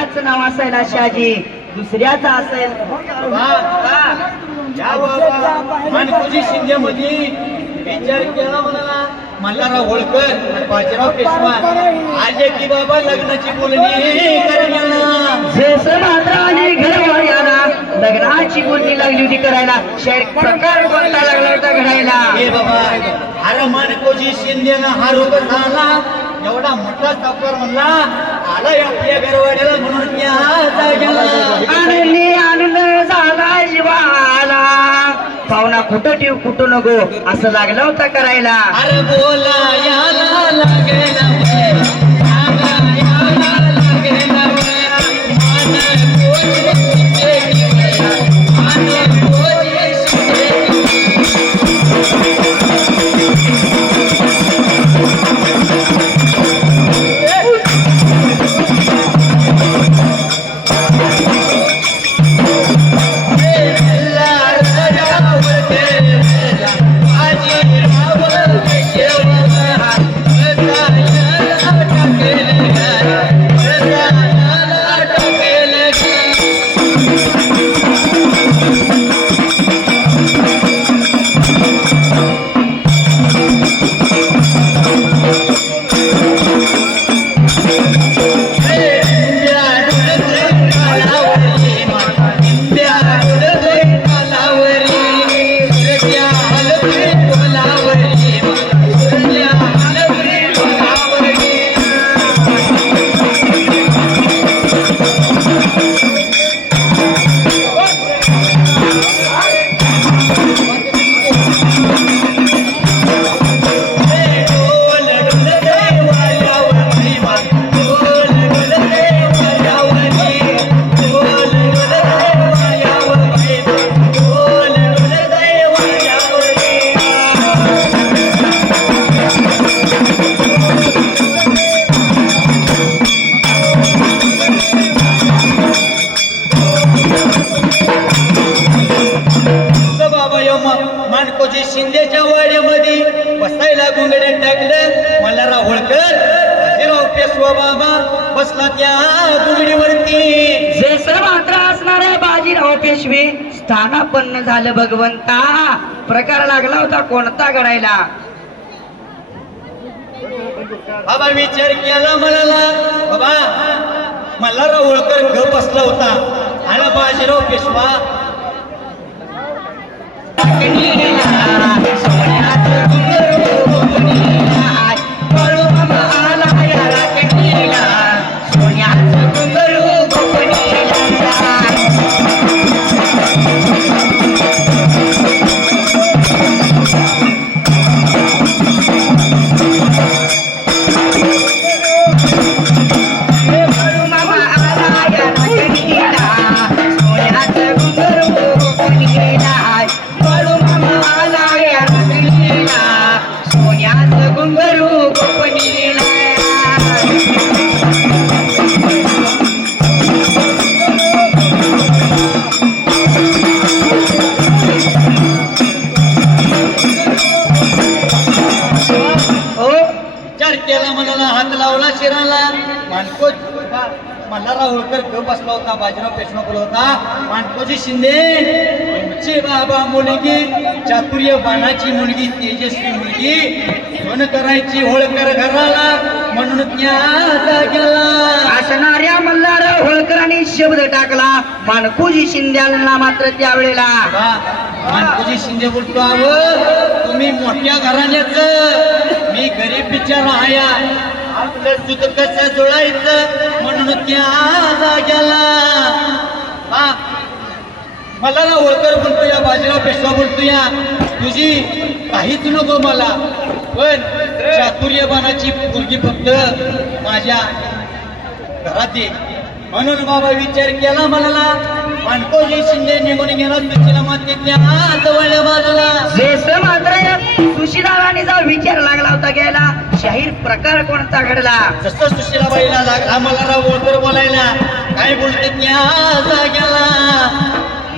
एकाच नाव असायला शहाजी दुसऱ्याचा असेल मानकोजी शिंदे मध्ये विचार केला म्हणाला मल्हारराव होळकर बाजीराव पेशवा आज की बाबा लग्नाची बोलणी करायला जस मात्र आणि घरवाल्याला लग्नाची बोलणी लागली होती करायला शाहीर प्रकार कोणता लागला होता घडायला हे बाबा अरे मानकोजी शिंदेना हा रोग झाला एवढा मोठा सावकार म्हणला आला आपल्या घरवाड्याला म्हणून त्या जागेला आनंद झाला जीवाला पाहुणा कुठं ठेव कुठं नको असं लागलं होतं करायला अरे बोला याला लागेल मानकोजी शिंदेच्या वाड्यामध्ये बसायला गुंगड्यात टाकलं मल्हारराव होळकर बाजीराव पेशवा बाबा बसला त्या गुंगडीवरती जेसर मात्र असणारे बाजीराव पेशवे स्थानापन्न झालं भगवंता प्रकार लागला होता कोणता घडायला बाबा विचार केला म्हणाला बाबा मल्हारराव होळकर घर बसला होता आणि बाजीराव पेशवा हात लावला शिराला मानकोज मल्हारराव होळकर घेऊन बसला होता बाजीराव पेशवा बोलत होता मानकोजी शिंदे तुमची बाबा मुलगी चातुर्य बाणाची मुलगी तेजस्वी मुलगी सोन करायची होळकर घराला म्हणून त्या जागेला असणाऱ्या मल्हारराव होळकरांनी शब्द टाकला मानकोजी शिंद्याला मात्र त्यावेळेला मानकोजी शिंदे बोलतो अहो तुम्ही मोठ्या घराण्याच मी गरीब बिचारा आया आपलं सुख कसं जोडायचं म्हणून त्या जाग्याला मला ना होळकर बोलतो या बाजीराव पेशवा बोलतो या तुझी काहीच नको मला पण चातुर्यबाणाची मुलगी फक्त माझ्या घरात ये म्हणून बाबा विचार केला मला मानकोजी शिंदे निघून गेला सुशीला मातेच्या जवळ बाजूला जेस मात्र सुशीलाबाईचा विचार लागला होता घ्यायला शाहीर प्रकार कोणता घडला जसं सुशीलाबाईला लागला मल्हारराव होळकर बोलायला काय बोलते त्या जाग्याला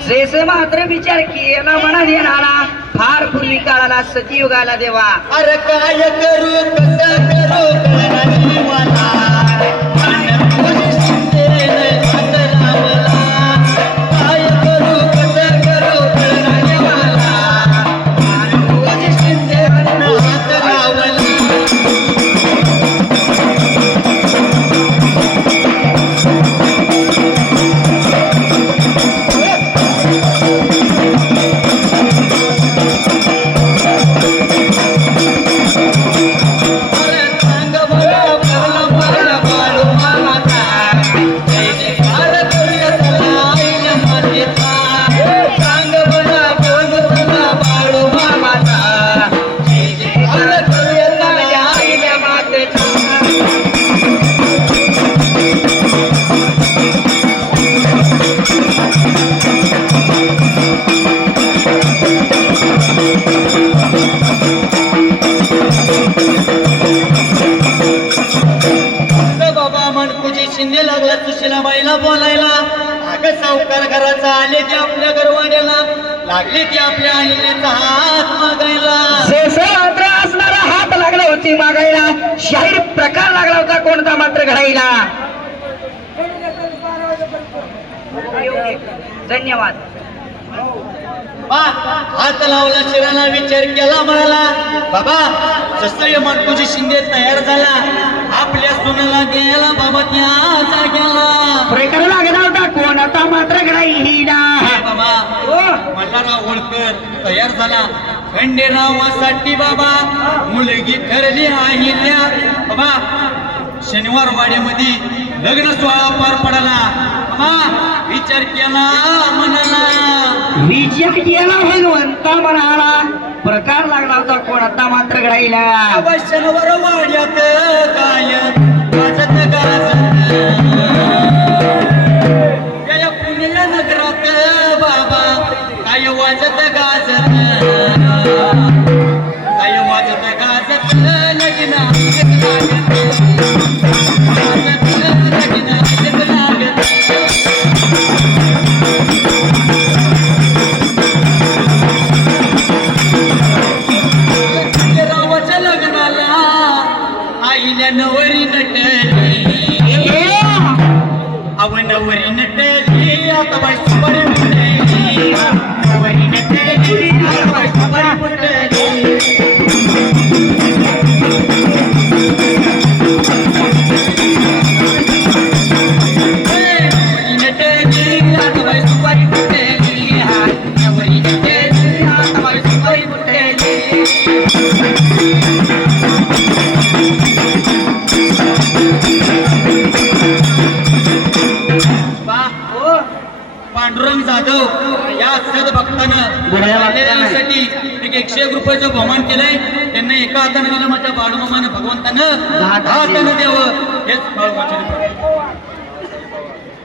जेस मात्र विचार केला म्हणा देणारा फार पूर्वी काळाला सतीयुगाला देवा अरे काय करू कसं करू कळणार मला मानकोजी शिंदे बाईला बोलायला, अगं सावकार घराचा आले की आपल्या घरवाड्याला, लागले की आपल्या आईनेचा हात मागायला. मात्र असणारा हात लागला होती मागायला, शाहीर प्रकार लागला होता कोणता मात्र घडायला. धन्यवाद. हात लावला शिराला, विचार केला म्हणाला, बाबा जसं मंटूजी शिंदे तयार झाला, आपल्या सुनाला गेला बाबा त्या जाग्याला. प्रकार लागला होता कोणता मात्र घडायला. बाबा मल्हारराव होळकर तयार झाला, खंडेरावासाठी बाबा मुलगी ठरली अहिल्या. बाबा शनिवार वाड्यामध्ये लग्न सोहळा पार पडला. बाबा विचार केला म्हणाला, विचार केला हनुवंता म्हणाला, प्रकार लागला होता कोणता मात्र घडायला. शनिवार वाड्यात काय वाजत गाजत, या पुण्या नगरात बाबा काय वाजत गाजत, काय वाजत गाजत लगीन रावाच्या लग्नाला आईल्या नवरी नटली, अव नवरी नटली आता बाई सुपारी फुटली, नवरी नटली आता बाई सुपारी फुटली. पांडुरंग जाधव या सदभक्तानं एक 101 रुपयाचं बहुमान केलंय. त्यांना एका हाताने दिलं माझ्या बाळूमामानं भगवंतानं, 10 हातानं द्यावं हेच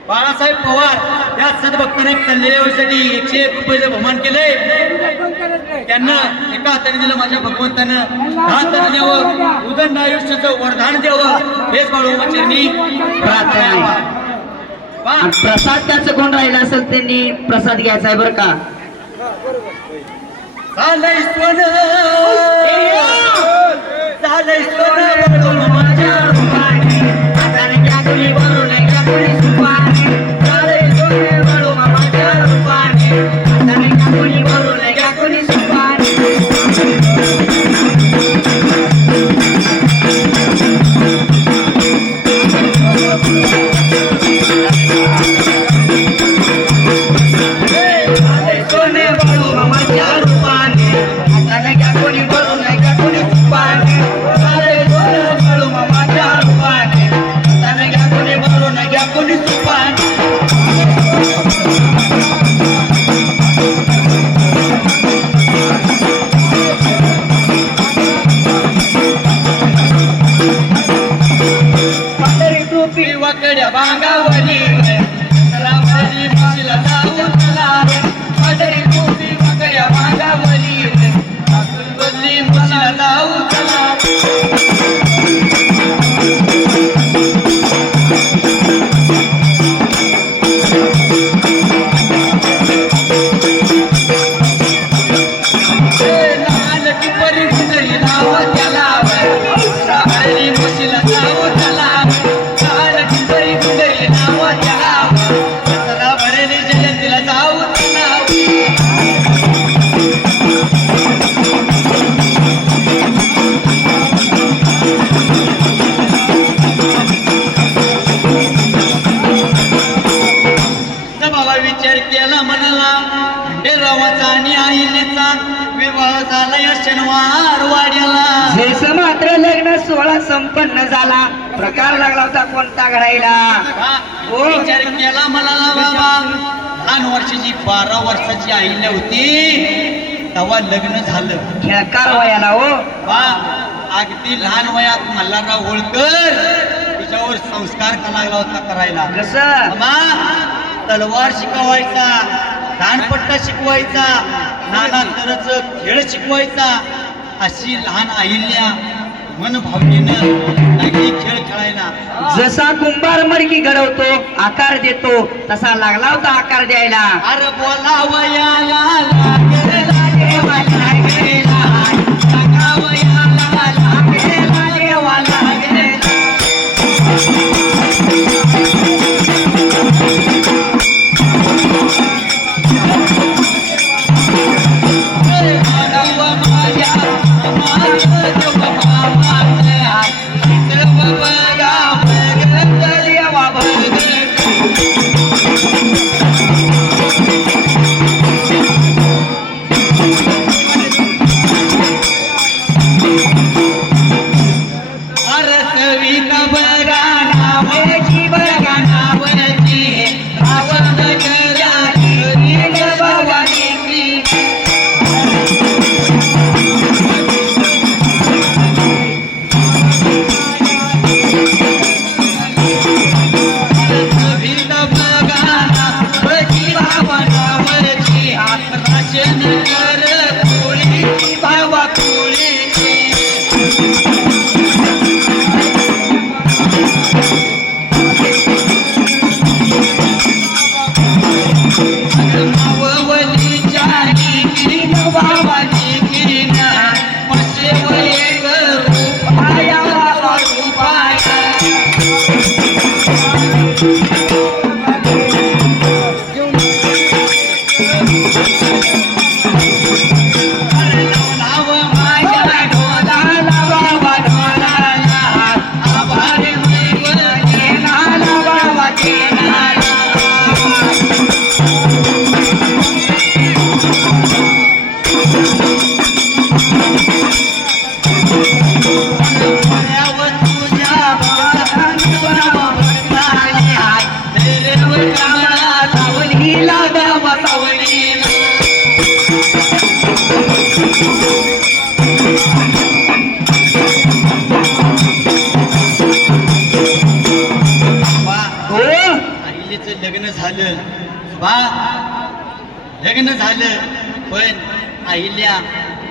बाळासाहेब पवार या सदभक्ताने कल्याणासाठी 101 रुपयाचं बहुमान केलंय. त्यांना एका हाताने दिलं माझ्या भगवंतानं, 10 हाताने द्यावं, उदंड आयुष्याचं वरदान द्यावं हेच बाळूमामाचरणी प्रार्थना. प्रसाद त्याचं कोण राहिला असेल त्यांनी प्रसाद घ्यायचा आहे बरं का. झालंय सोनं झालंय सोनं बाळूमामाच्या रूपाने, हाताने घ्या कोणी भरून घ्या कोणी सुपाने, झालंय सोनं बाळूमामाच्या रूपाने, हाताने घ्या कोणी भरून घ्या कोणी सुपाने. वाकड्या बांगावरी रामाजी मुशीला जाऊ चला, वाकडी टोपी वाकड्या बांगावरी बदली मुशीला जाऊ चला. लाल टिपरी गुंडरी नाव त्याला, रामाजी मुशीला जाऊ चला, विचार केला म्हणाला, खंडेरावाचा आणि आईनेचा विवाह झाला या शनिवार वाड्याला. शेष मात्र लग्न सोहळा संपन्न झाला, प्रकार लागला होता कोणता घडायला. विचार केला म्हणाला, बाबा लहान वर्षाची 12 वर्षाची आईल्या होती तेव्हा लग्न झालं. खेळकार वयाला हो बा अगदी लहान वयात मल्हारराव होळकर तिच्यावर संस्कार लागला होता करायला. कसं तलवार शिकवायचा, दानपट्टा शिकवायचा, नाना तऱ्हेच खेळ शिकवायचा. अशी लहान अहिल्या मन भावनेनं लागली खेळ खेळायला. जसा कुंभार मडकी घडवतो आकार देतो तसा लागला होता आकार द्यायला. अरे बोलावयाला लागेला देवा लागेला, सांगावयाला लागेला देवा लागेला. लग्न झालं बा, लग्न झालं पण अहिल्या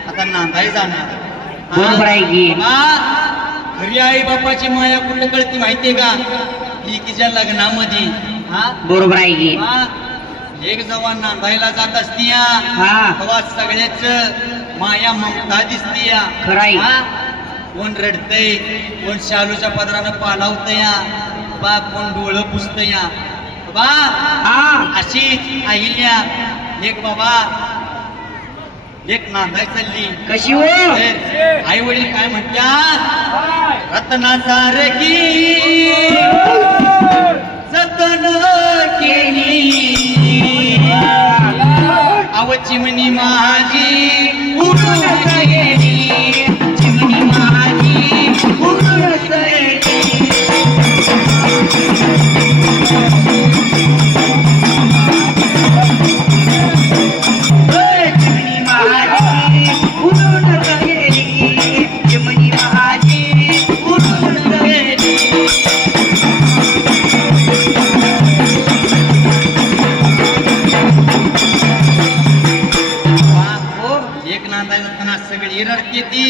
आता नांदाय जाणार. बरोबर आहे की. घरी आई बापाची माया कुठं कळती माहितीये का? लेकीच्या लग्नामध्ये. हा बरोबर आहे की. एक जेव्हा नांदायला जात असतीया हा. तेव्हा सगळ्याच माया ममता दिसतीया. खराई. कोण रडतय, कोण शालूच्या पदरानं पालावतया बा, कोण डोळं पुसतया बा. अशी अहिल्या एक बाबा एक नांदाय चालली. कशी हो? आई वडील काय म्हणतात? रत्नासारखी जतन केली अव चिमणी माझी उडून गेली, चिमणी माझी उडून गेली. सगळी रडते ती,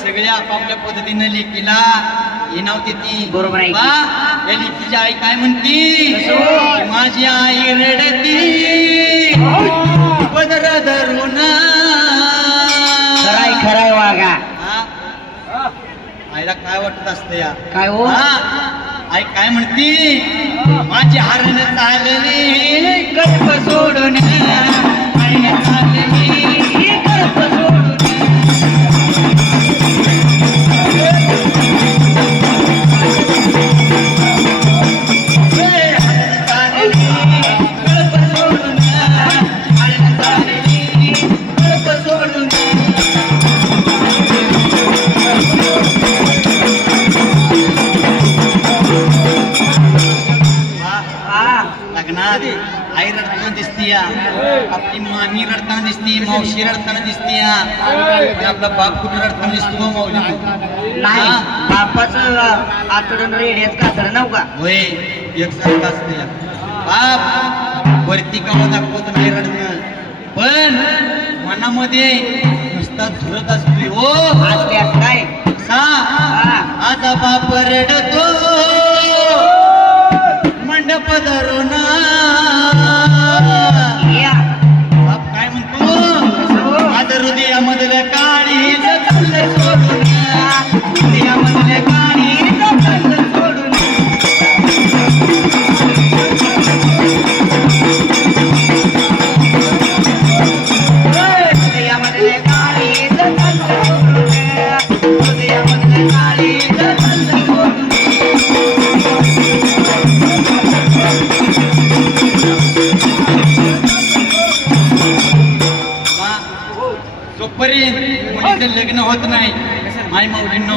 सगळी आपापल्या पद्धतीने लेकीला येणावते ती. बरोबर आहे. या लेकीची आई काय म्हणती? माझी आई रडती पदर धरून. खराय खराय वागा. आईला काय वाटत असत या? काय हो? आई काय म्हणती? माझी हरण चालली गर्भ सोडून, हरण चालली गर्भ सोडून. आई रडताना दिसतीया, आपली मामी रडताना दिसती, मावशी रडताना दिसतीया. आपला बाप कुठे रडताना दिसतो माऊली? नाही, बापाचं आचरण रेड्यात कातड नव्हता. होय, एकसारखं असते. बाप वरती कावा दाखवत नाही रडणं, पण मनामध्ये नुसता झुरत असतोय. हो आज त्यात काय कसा हा. आता बाप रडतो मंडप धरून या. बाप काय म्हणतो माझं हृदयामधलं काळीज चाललंय सोडून हृदयामधलं काळीज चाललंय सोडून हृदयामधले काळीज चाललंय सोडून. हृदयामधले काळीज चाललंय सोडून. जोपर्यंत मुलीचं लग्न होत नाही माय माऊलींनो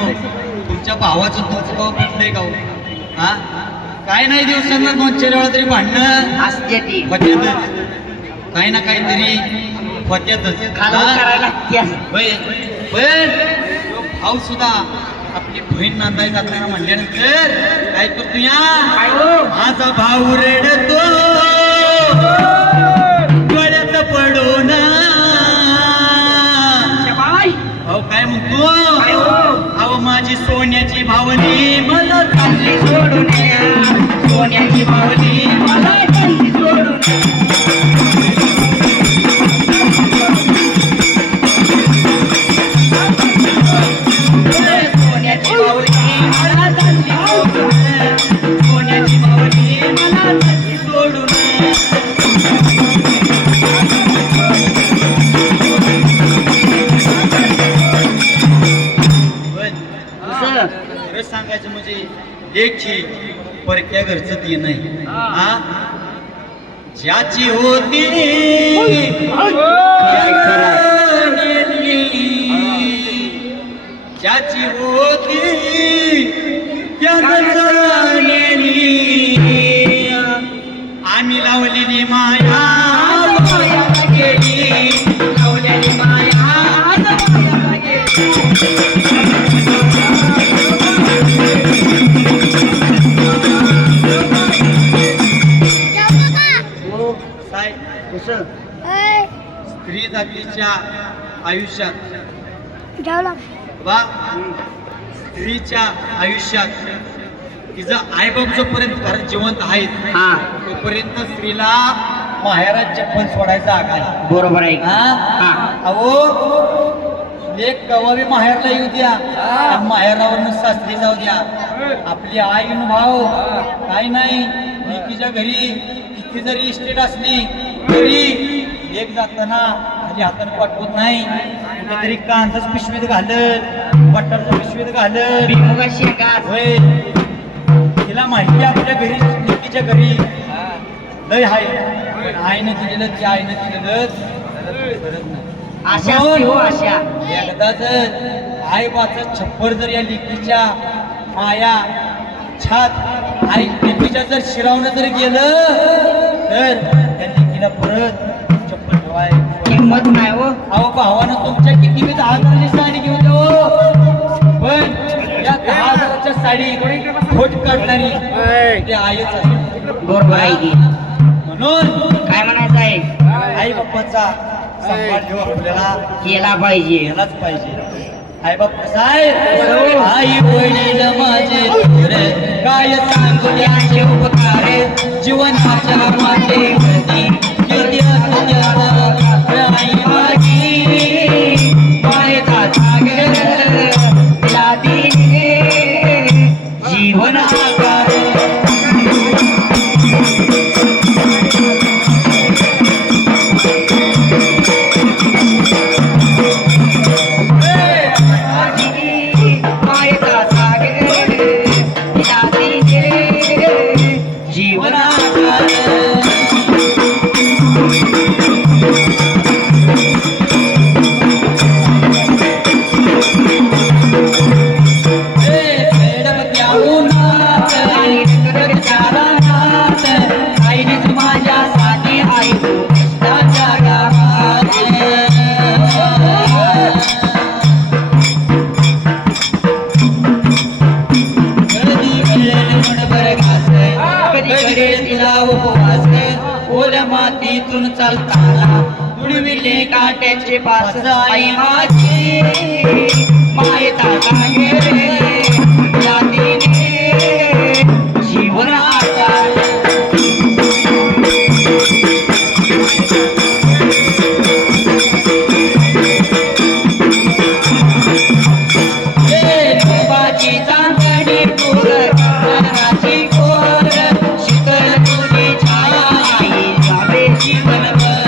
तुमच्या भावाचं तुमचं गाव भेटलंय गाव हा काय नाही दिवसांना 2-4 वेळा तरी भांडणं असते ती होत्यातच काही ना काहीतरी होत्यातच खालून करायला लागते. पण तो भाऊ सुद्धा आपली बहीण नांदाय जाताना म्हणल्यानंतर काय करतो या काय हो? माझा भाऊ रडतो डोळ्यात पडून बाई, भाऊ काय म्हणतो काय हो? अहो माझी सोन्याची भावनी मला चालली सोडून या. सोन्याची माऊली मला चालली सोडून. सोन्याची माऊली मला चालली सोडून. सोन्याची माऊली मला चालली सोडून. पण खरं सांगायचं म्हणजे लेखी परक्या घरचं ते नाही हा ज्याची होती ज्याची होती आम्ही लावलेली माया मायाला गेली, लावलेली माया आज मायाला गेली. हो, काय कसं? स्त्री जातीच्या आयुष्यात बा स्त्रीच्या आयुष्यात तिचं आईबाप जोपर्यंत घरात जिवंत आहेत हा, तोपर्यंत स्त्रीला माहेरात चप्पल सोडायचा आग आहे बरोबर आहे. हा? हा. अहो लेक कवावी माहेरला येऊ द्या आणि माहेरावरून सासरी जाऊ द्या आपली आई आणि भाऊ काय नाही लेकीच्या घरी किती जरी इस्टेट असली तरी लेक जाताना खाली हाताने पाठवत नाही कुठेतरी कांदाच पिशवीत घालत बटाटा पिशवीत घालत भिमुगा शेका. होय तिला माहिती आपल्या घरी लेकीच्या घरी लय आहे पण आईनं दिलेलं ते आईनं दिलेलं करत नाही. आशा असते हो, आशा. एकदाच आईबाचं छप्पर जर या लेकीच्या माया छात आई लेकीच्या जर शिरावणं जर गेलं तर त्या लेकीला परत चप्पल ठेवाय किंमत नाही हो. अहो भावानं तुमच्या किती बी 10,000ची साडी घेऊन जाऊ पण या 10,000च्या साडी खोट काढणारी ते आईच असते बरोबर आहे की. म्हणून काय म्हणायचं आहे? आई बाप्पाचा सांभाळ ठेव आपल्याला केला पाहिजे. केलाच पाहिजे. आई बाप कसा आहे आई वडील माझे थोर, काय सांगू त्यांचे उपकार जीवनाच्या माझे किती आई माझी मायेचा सागर तिला दिले जीवन आकार. मायेचा सागर तिला दिले जीवन आकार. माझ्यासाठी आई कष्टाच्या गावात. कधी घडेल तिला उपवास ओल्या मातीतून चालताना तुडविले काट्याचे पास आई माझी मायेचा गेले जातीने जीवन आता देवाची चांदणी टोर घराची कोर शीतल तुझी छाई जावे जीवनभर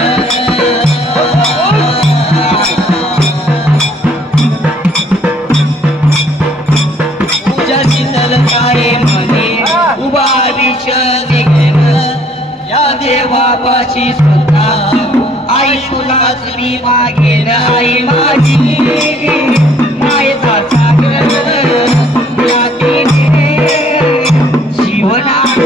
तुझ्या शीतल काय म्हणे उभा विष घेण या देवापाशी सुद्धा आई तुलाच मी मागेन आई माझी मायेचा सागर जातीने जीवनात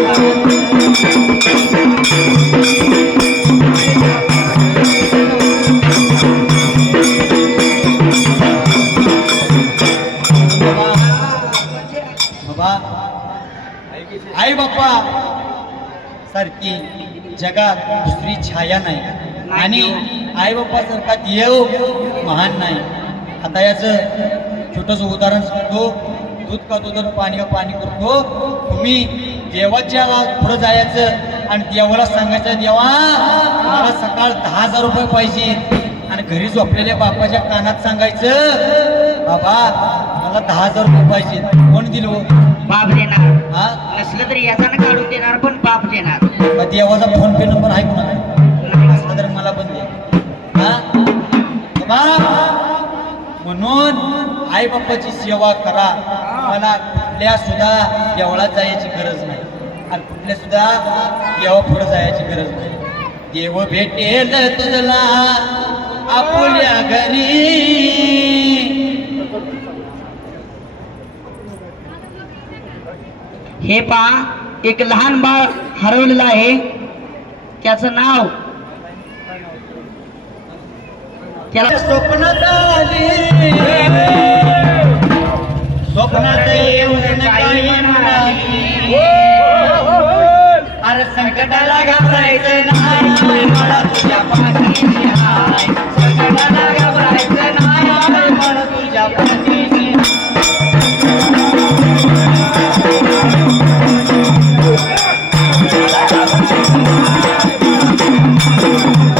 बाबा आई बाप्पा सारखी जगात दुसरी छाया नाही आणि आई बाप्पा सारखा देव महान नाही. आता याचं छोटंसं उदाहरण सांगतो. दूध खातो तर पाणी करतो. तुम्ही देवाच्या पुढं जायचं आणि देवाला सांगायचं देवा मला सकाळ 10,000 रुपये पाहिजे आणि घरी झोपलेल्या बापाच्या कानात सांगायचं बाबा मला 10,000 रुपये पाहिजे. कोण दिलो बाप देणार हा नसलं तरी याचा काढून देणार पण बाप देणार. मग देवाचा फोन पे नंबर आहे कोणाला असला तर मला पण दे. हा बाबा म्हणून आई बाप्पाची सेवा करा. मला कुठल्या सुद्धा देवळात जायची गरज नाही आणि कुठल्या सुद्धा देवा पुढे जायची गरज नाही. देव भेटेल तुझला आपुल्या घरी. हे पहा एक लहान बाळ हरवलेलं आहे. त्याचं नाव त्याला स्वप्नात आली स्वप्नात येऊन काही म्हणाली अरे संकटाला घाबरायचं नाही मला तुझ्या पाठीशी हाय. संकटाला घाबरायचं नाही मला तुझ्या पाठीशी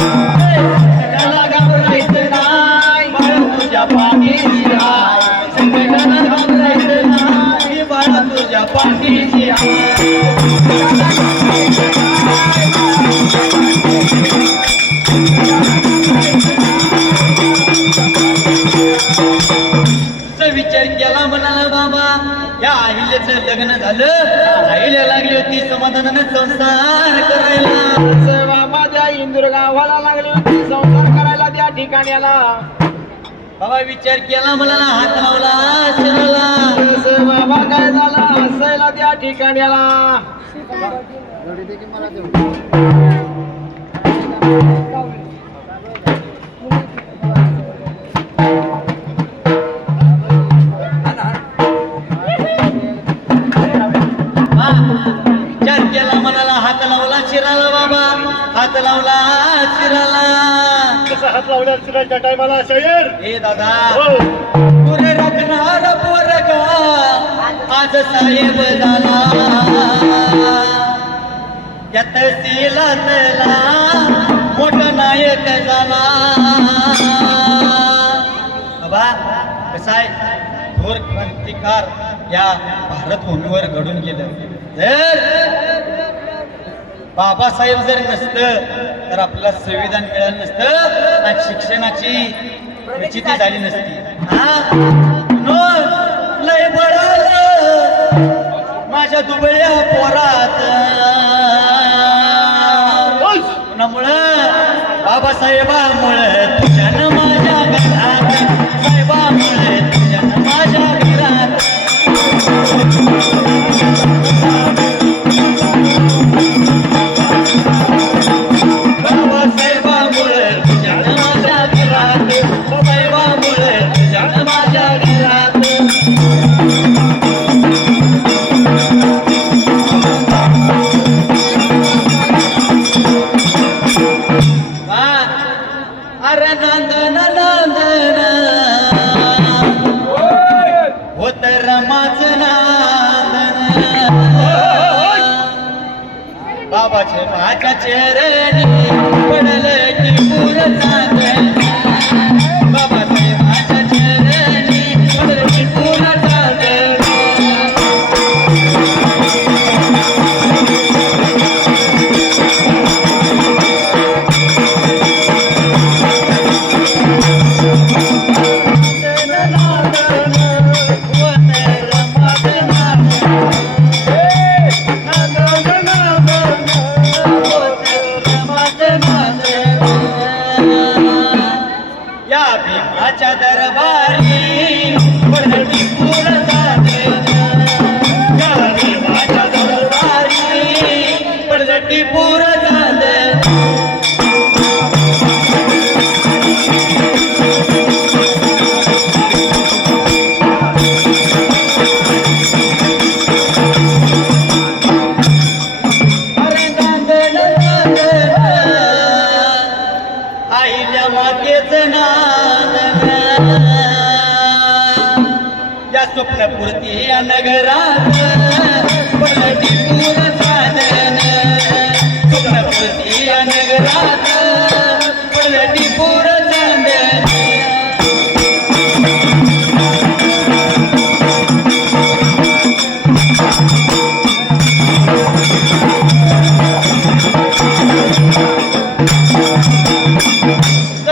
संकटाला घाबरायचं नाही मला तुझ्या पाठीशी हाय. संकटाला घाबरायचं नाही मला तुझ्या पाठीशी हाय. विचार केला म्हणाला बाबा या अहिल्याचं लग्न झालं. अहिल्या लागली होती समाधानाने संसार करायला. बाबा त्या इंदूर गावाला लागली होती संसार करायला त्या ठिकाण्याला. बाबा विचार केला म्हणाला हात लावला शरीराला. बाबा काय झाला हसायला त्या ठिकाण्याला. विचार केला म्हणाला हात लावला शिराला. बाबा हात लावला शिराला. कसा हात लावला शिराच्या टायमाला शाहीर. हे दादा पुरे राखणार पोरगा आज साहेब झाला. त्यात सिलातला मोठा नायक झाला. बाबा कसा आहे थोर क्रांतिकार या भारत भूमीवर घडून गेलं. जर बाबासाहेब जर नसतं तर आपल्याला संविधान मिळालं नसतं आणि शिक्षणाची प्रचिती झाली नसती. हा म्हणून लय बळालं माझ्या दुबळ्या पोरात. कुणामुळं बाबासाहेबामुळं तुझ्यानं माझ्या घरात. साहेबामुळे तुझ्यानं माझ्या घरात. बाबासाहेबामुळे तुझ्यानं माझ्या घरात. साहेबामुळे तुझ्यानं माझ्या घरात. बाबाच्या चरणी पडल टिपूर चांदणा बाबासाहेबाच्या चरणी पडल टिपूर चांदणा या भीमाच्या दरबारी पडती पूर या भीमाच्या दरबारी पडती पूर आईल्या मातेच या स्वप्नपूर्ती या नगरात पडती पूर स्वप्नपूर्ती या नगरात पडती पूर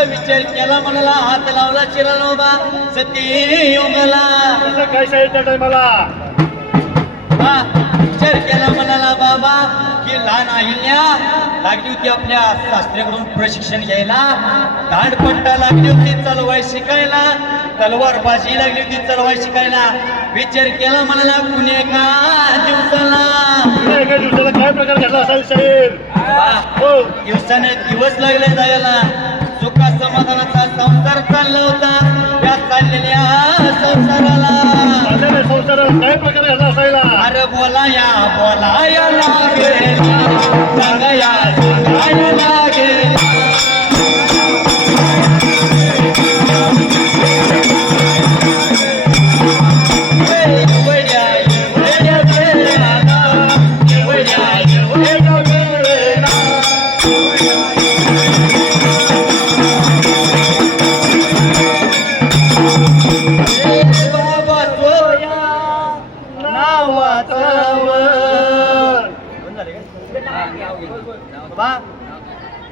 विचार केला म्हणाला हात लावला चिरलोबा सती उमला असं काय साईड त्या टायमाला विचार केला म्हणाला बाबा की लहान अहिल्या लागली होती आपल्या शास्त्रीकडून प्रशिक्षण घ्यायला दांडपट्टा लागली होती चालवाय शिकायला तलवारबाजी लागली होती चलवाय शिकायला विचार केला म्हणाला कुणी का दिवसाला एका दिवसाला काय प्रकार घडला असाल साहेब हो दिवसाने दिवस लागले जायला सुखा समाधानाचा संसार चालला होता या चाललेल्या संसाराला संसारात काय प्रकार घडला असायला अरे बोलाया लागेल सांगाया लागेल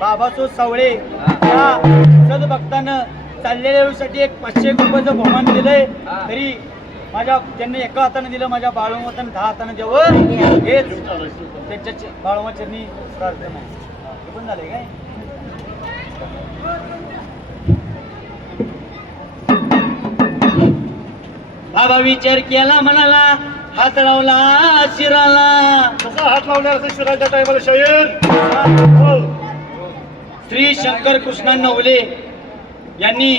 बाबासो सवळे या सदभक्तानं चाललेल्या वेळीसाठी एक 500 रुपयाचं बहुमान दिलंय तरी माझ्या त्यांनी एका हाताने दिलं माझ्या बाळूमातानं 10 हाताने द्यावं हेच त्यांच्या बाळूमाचरणी प्रार्थना आहे पण झालंय काय बाबा विचार केला म्हणाला हात लावला शिराला कसा हात लावणार असं शिराच्या टायमाला शाहीर श्री शंकर कृष्णा नवले यांनी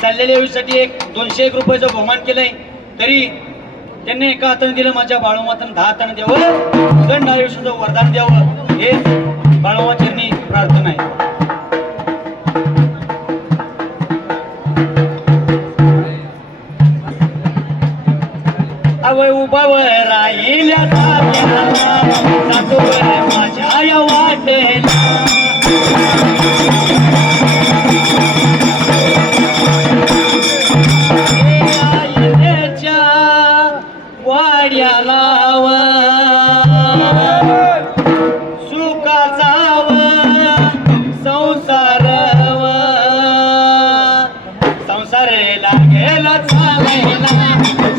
चाललेल्या वेळीसाठी एक 201 रुपयाचं बहुमान केलंय तरी त्यांनी एका हाताने दिलं माझ्या बाळूमातानं 10 हाताने द्यावं दंड आयुष्याचं वरदान द्यावं हे बाळूमाचरणी प्रार्थना आहे अवय उभावर राहिल्या माझ्या या वाटेला वाड्याला सुखाचा संसार लागेला चालायला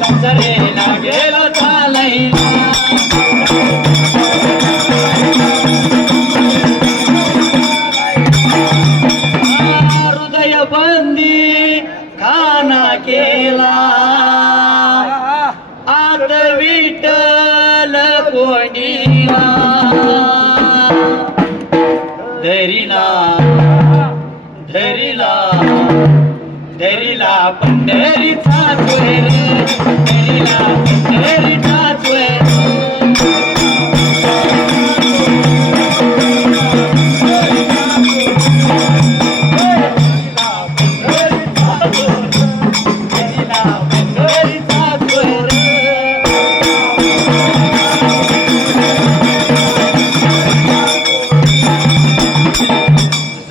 संसार लागेला चालायला हृदय बंदी खाना केला आत विठ्ठल कोणीला धरिला धरिला धरिला पंढरीचा चोर धरिला पंढरीचा चोर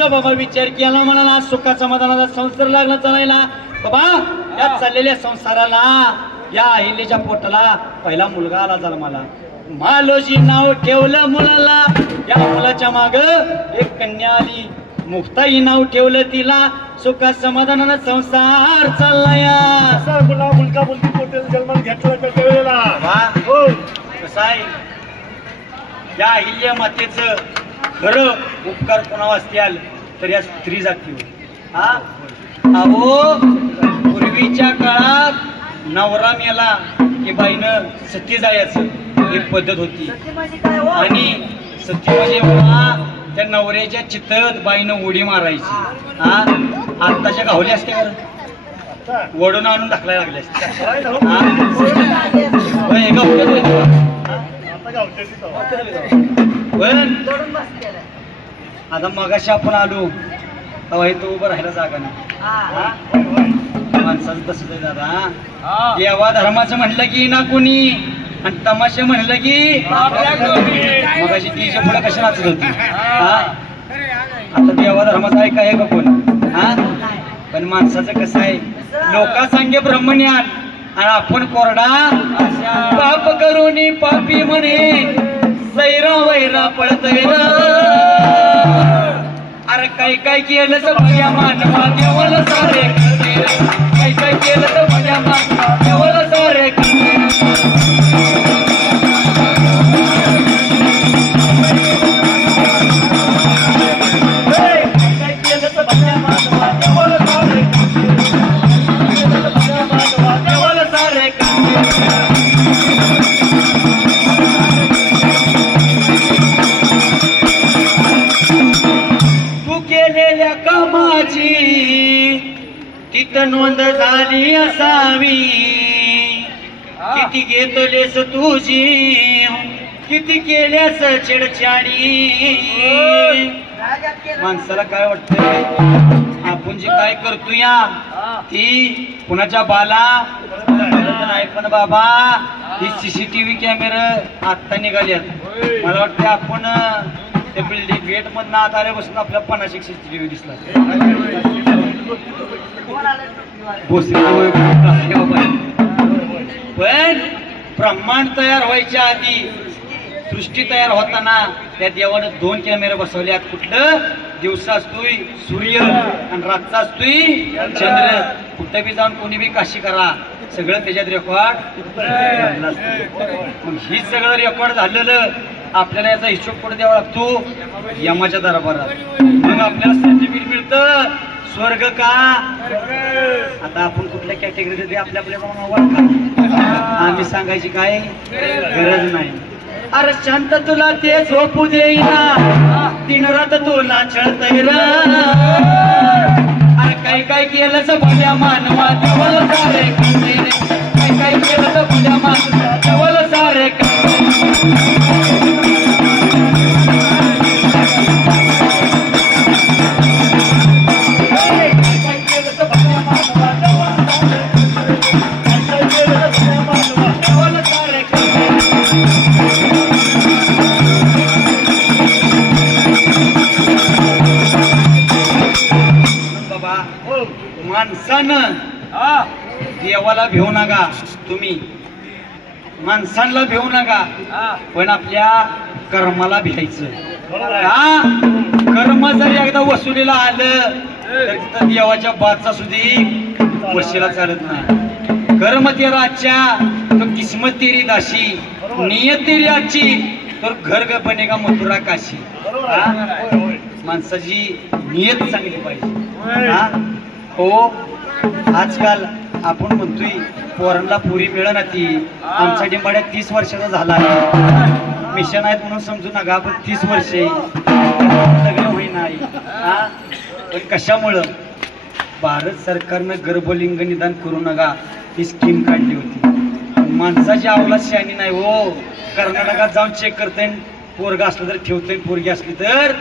का बाबा विचार केला म्हणाला सुखा समाधानाचा संसार लागला चालायला बाबा या चाललेल्या संसाराला या अहिल्याच्या पोटाला पहिला मुलगा आला झाला मला मालोजी नाव ठेवलं मुलाला या मुलाच्या माग एक कन्या आली मुक्ताई नाव ठेवलं तिला सुखा समाधानानं संसार चाललाय असा मुलगा मुलगी पोटेल जन्माला घेतला त्या वेळेला हो कसं आहे या अहिल्या मातेचं खरं उपकार कोणावर असतील तर या स्त्री जातीवर हा अहो पूर्वीच्या काळात नवरा मेला की बाईनं सती जायचं एक पद्धत होती आणि सती म्हणजे बघा त्या नवऱ्याच्या चितत बाईनं उडी मारायची हा आत्ताच्या गावल्या असत्या वडून आणून ढकलायला लागले पण आता मगाशी आपण आलो तेव्हा तो उभं राहायला जागा नाही माणसाचं तसंच आहे दादा देवा धर्माचं म्हणलं की ना कोणी आणि तमाशे म्हणलं की मगाशी तिच्या पुढे कशा नाचत होती आता देवा धर्माचं आहे काय का कोण हा पण माणसाचं कसं आहे लोका सांगे ब्रह्मज्ञान आणि आपण कोरडा पाप करून पापी म्हणे सैरा वैरा पळत अरे काय केलं तर भया मानवा देवाला सारे काय केलं तर भया मानवा देवाला सारे तिथं नोंद झाली असावी किती घेतलेस तुझी किती केल्यास छेडछाडी माणसाला काय वाटतंय आपण जे काय करतो या ती कुणाच्या बाला नाही पण बाबा ही सीसीटीव्ही कॅमेरा आत्ता निघाल्यात मला वाटतं आपण त्या बिल्डिंग गेट मधनं आत आल्यापासून आपल्या 50 सीसीटीव्ही दिसला पण ब्रह्मांड तयार व्हायच्या आधी सृष्टी तयार होताना त्या देवानं 2 कॅमेरे बसवल्यात कुठलं दिवसा असतोय सूर्य आणि रातचा असतोय चंद्र कुठं बी जाऊन कोणी बी काशी करा सगळं त्याच्यात रेकॉर्ड मग ही सगळं रेकॉर्ड झालेलं आपल्याला याचा हिशोब कुठे द्यावा लागतो यमाच्या दरबारात मग आपल्याला सर्टिफिकेट मिळतं स्वर्ग का आता आपण कुठल्या कॅटेगरीत आपल्या ओळखा आम्ही सांगायची काय गरज नाही अरे शांत तुला ते झोपू देईना दिन रात तुला छळतय अरे काय केलं भल्या मानवा देवाला सारे काय केलं भल्या मानवा देवाला सारे माणसानं देवाला भेऊ नका तुम्ही माणसांना भेऊ नका पण आपल्या कर्माला भेटायचं का कर्म जर एकदा वसुलीला आलं तर तिथं देवाच्या बादचा सुधी वशीला चालत नाही कर्म तेरा आजच्या तो किस्मत तेरी दाशी नियत तेरी आजची तर घर ग बनेगा मथुरा काशी माणसाची नियत चांगली पाहिजे हो आजकाल आपण म्हणतोय पोरांना पुरी मिळना ती आमच्या डिंबाड्यात 30 वर्षाचा झाला आहे मिशन आहेत म्हणून समजू नका आपण 30 वर्षे सगळं होईना पण कशामुळं भारत सरकारनं गर्भलिंग निदान करू नका ही स्कीम काढली होती माणसाची अवलाद शहाणी नाही हो कर्नाटकात जाऊन चेक करते पोरगा असलं तर ठेवतोय पोरगी असली तर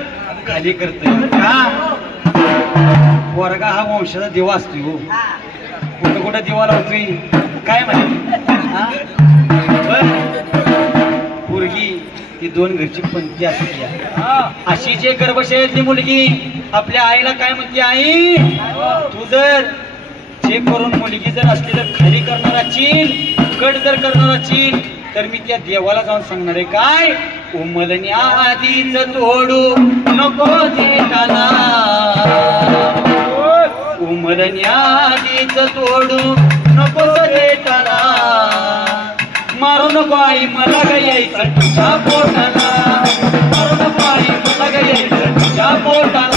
खाली करतोय का पोरगा हा वंशाचा देवा असतोय हो कुठं कुठं देवा लावतोय काय माहिती पोरगी ती 2 घरची पंक्ती असते. अशी जे गर्भशयतली मुलगी आपल्या आईला काय म्हणते, आई तू जर जे करून मुलगी जर असली तर खाली करणार असील, कट जर करणार असील तर मी त्या देवाला जाऊन सांगणार आहे काय, उमलण्या आधीच तोडू नको देताना, उमलण्या आधीच तोडू नको देताना, मारू नको आई मला ग यायचं तुझ्या पोटाला, मारू नको आई मला ग यायचं तुझ्या पोटाला.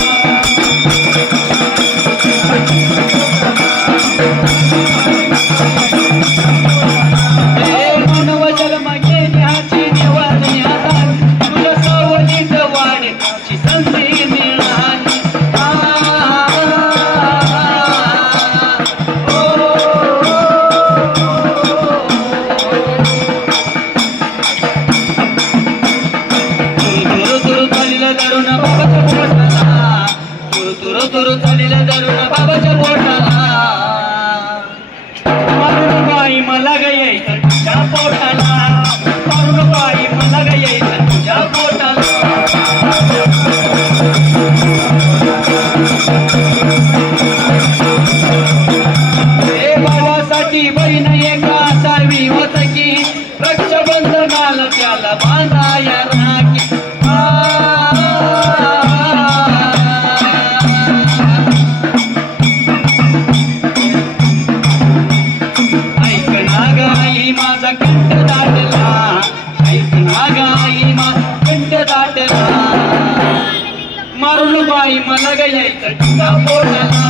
मला ग यायचं तुझ्या पोटाला,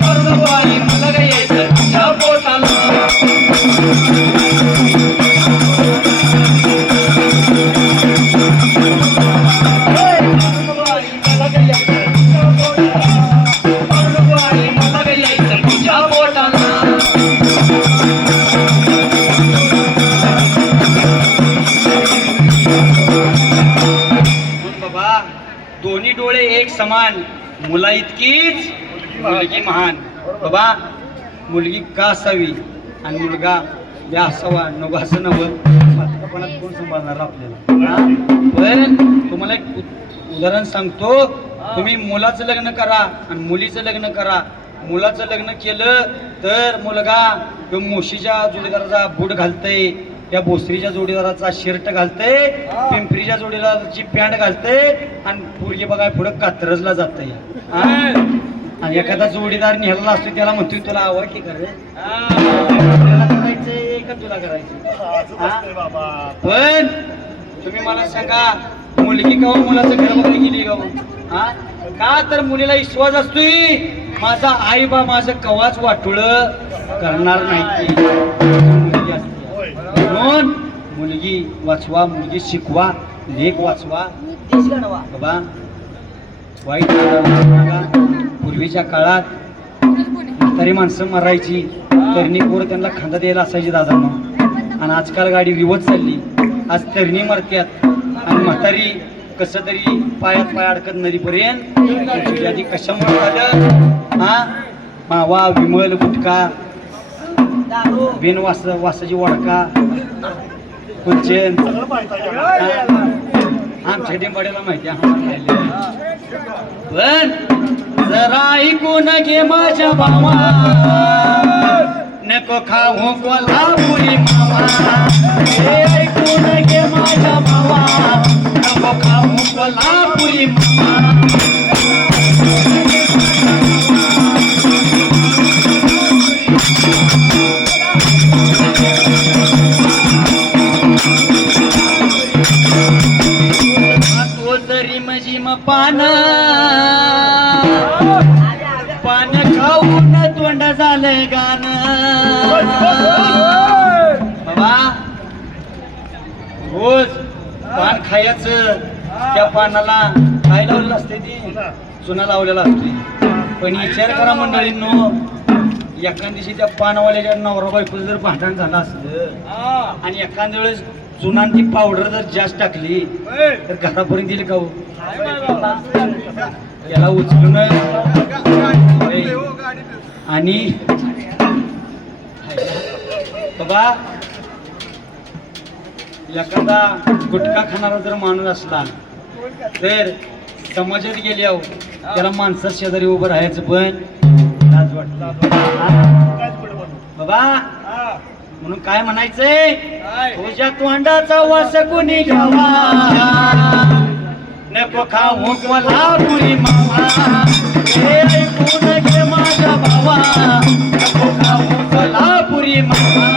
मारू नको आई मला ग यायचं तुझ्या पोटाला. दोन्ही डोळे एक समान, मुला इतकीच मुलगी महान. बाबा मुलगी का असावी आणि मुलगा या असावा नको असं नव्हतं, म्हातारपणात कोण सांभाळणार आपल्याला. पण तुम्हाला एक उदाहरण सांगतो, तुम्ही मुलाचं लग्न करा आणि मुलीचं लग्न करा. मुलाचं लग्न केलं तर मुलगा तो मुशीच्या जोडीदाराचा बूट घालतय, त्या भोसरीच्या जोडीदाराचा शर्ट घालतय, पिंपरीच्या जोडीदाराची पॅन्ट घालतय आणि पोरगी बघा पुढे कात्रजला जातय. आणि एखादा जोडीदार नेहला असतो त्याला म्हणतोय तुला आवड की कर करायचंय का तुला करायचं. पण तुम्ही मला सांगा मुलगी का मुलाचं घर बघायला गेली का? का तर मुलीला विश्वास असतोय माझा आई बा माझं कवाच वाटोळ करणार नाही. मुलगी असते म्हणून मुलगी वाचवा, मुलगी शिकवा, लेख वाचवा, देश घडवा. बाबा वाईट पूर्वीच्या काळात तरी माणसं मरायची, तरणी पोरं त्यांना खांदा द्यायला असायची दादांना. आणि आजकाल गाडी रिवत चालली, आज तरणी मरत्यात आणि म्हातारी कसं तरी पायात पाय अडकत नदीपर्यंत. आधी कशामुळे झालं? मावा, विमल, गुटखा, बिन वासाची वडका, कुंचन, आमच्या टेंबाड्याला माहिती आहे. पण जरा ऐकून घे माझ्या भावा, नको खाऊ कोल्हापुरी मावा, ऐकून घे माझ्या भावा, नको खाऊ कोल्हापुरी मावा. पान पान खाऊन तोंड झालंय गान. बाबा रोज पान खायचं, त्या पानाला काय लावलेलं असते ती चुना लावलेला असते. पण विचार करा मंडळींनो, एखाद्या दिवशी त्या पानवाल्याच्या नवरा बायकोचं जर भांडण झालं असलं आणि एखाद्या वेळेस चुना ती पावडर जर जास्त टाकली तर घरापर्यंत येईल का हो? त्याला उचलून आणि बाबा एखादा गुटखा खाणारा जर माणूस असला तर समाजात गेल्यावर त्याला माणसा शेजारी उभं राहायचं पण लाज वाटतं. काहीच पडत नाही. बाबा हा. म्हणून काय म्हणायचंय, तुझ्या तोंडाचा वास कोणी घ्यावा, नको खाऊ कोल्हापुरी मावा, हे ऐकून घे माझ्या भावा, नको खाऊ कोल्हापुरी मावा.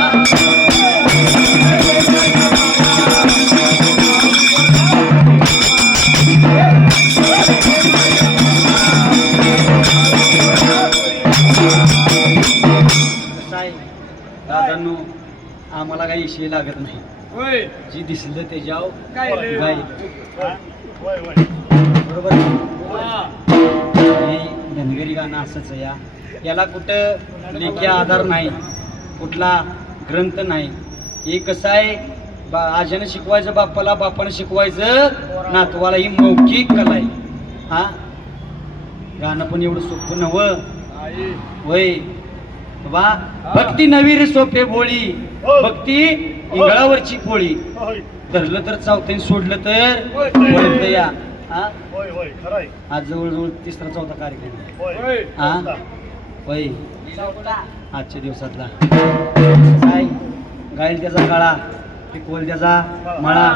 कसं आहे दादांनो, आम्हाला काही विषय लागत नाही. होय जी दिसलं ते जाव काय रे? गाय. हा? होय, होय. बरोबर हे धनगरी गाणं असंच आहे. याला कुठं लेखी आधार नाही, कुठला ग्रंथ नाही. हे कसं आहे, आज्यानं शिकवायचं बापाला, बापानं शिकवायचं नातवाला. ही मौखिक कला आहे. हा गाणं पण एवढं सोपं नवं वय बाबा. भक्ती नवी रे सोपे भोळी, भक्ती इंगळावरची पोळी. होय, धरलं तर चावतंय, सोडलं तर वळतं या. हा होय, होय. खरं आहे. आज जवळजवळ 3रा-4था कार्यक्रम आहे. होय. होय. हा होय आजच्या दिवसातला. काय गाईल त्याचा काळा, पिकवल त्याचा मळा.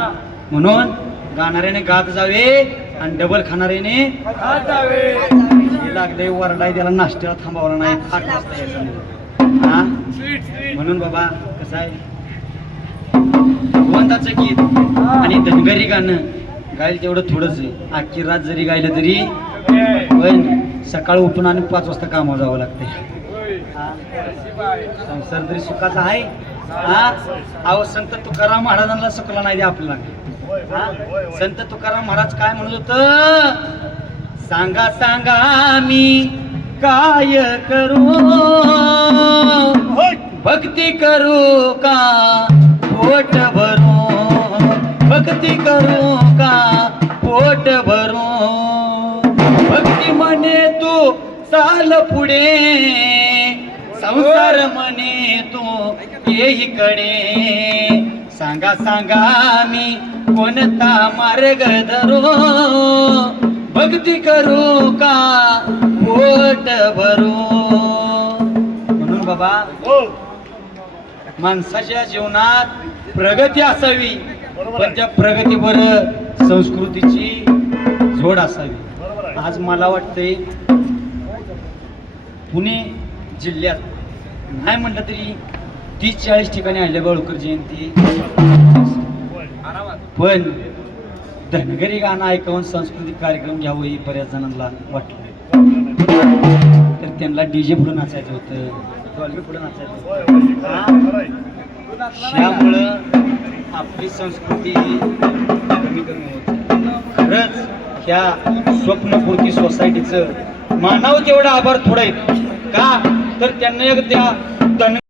म्हणून गाणाऱ्याने गात जावे आणि डबल खाणाऱ्याने हे लागले वरडाय, त्याला नाश्त्याला थांबावला नाही. 8 वाजता यायचं नाही. हा म्हणून बाबा कसं आहे, भगवंताचं गीत आणि धनगरी गाणं गायला तेवढं थोडंच आहे. अख्खी रात जरी गायलं तरी पण सकाळी उठून आणि 5 वाजता कामावर जावं लागतंय. हा संसार तरी सुखाचा आहे. हा अहो संत तुकाराम महाराजांना सुखला नाही आपल्याला. होय, हा होय, होय, होय. संत तुकाराम महाराज काय म्हणत होत, सांगा सांगा मी काय करू, होय. भक्ती करू का पोट भरू, भक्ती करू का पोट भरू, भक्ती म्हणे तू चाल पुढे, संसार म्हणे तू येईकडे, सांगा सांगा मी कोणता मार्ग धरू, भक्ती करू का पोट भरू. म्हणून बाबा हो. माणसाच्या जीवनात प्रगती असावी, बरोबर पण आहे. त्या प्रगतीवर संस्कृतीची जोड असावी. बरोबर आहे. आज मला वाटतंय पुणे जिल्ह्यात नाही म्हटलं तरी 30-40 ठिकाणी अहिल्याबाई होळकर जयंती. होय. पण धनगरी गाणं ऐकून सांस्कृतिक कार्यक्रम घ्यावं ही बऱ्याच जणांना वाटलं. तर त्यांना डीजे पुढे नाचायचं होतं, डॉल्बी पुढे नाचायचं होय, होतं. होय. खरं आहे. खरं आहे. त्यामुळं आपली संस्कृती कमी कमी होत आहे. खरंच ह्या स्वप्नपूर्ती सोसायटीचं मानावं तेवढं आभार थोडं आहे का, तर त्यांना एक त्या